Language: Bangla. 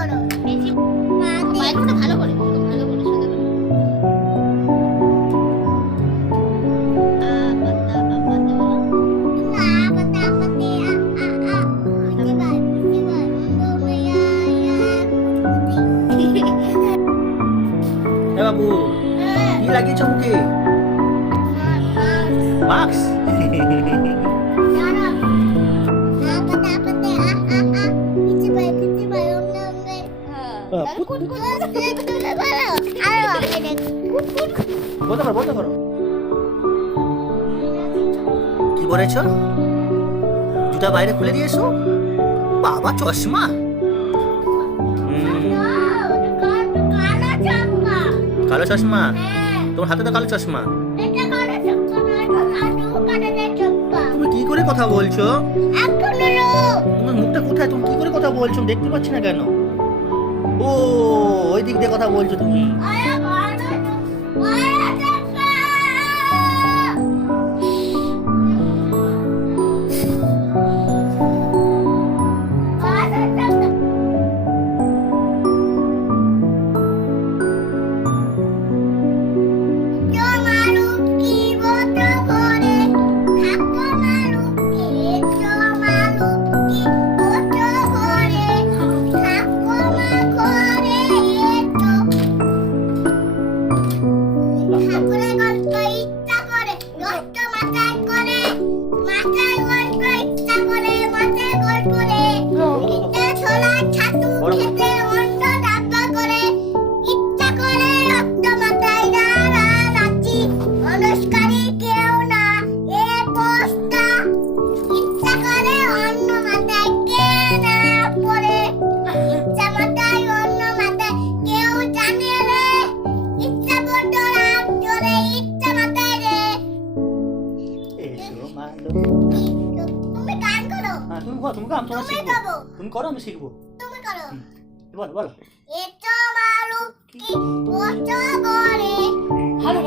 করো বেশি মাইক্রোটা ভালো করে ভালো করে সাথে করো বাবু কি লাগিয়েছো মুখে? মাস্ক? বলতে করো কি করেছো? জুতা বাইরে খুলে দিয়েছো? বাবা চশমা? কালো চশমা? তোমার হাতে তো কালো চশমা। তুমি কি করে কথা বলছো? তোমার মুখটা কোথায়? তুমি কি করে কথা বলছো? দেখতে পাচ্ছি না কেন? ও ওই দিক দিয়ে কথা বলছো তুমি। তুমি করো আমি শিখবো। তুমি করো বলো বলো। এতো মালু কি ওতো করে ভালো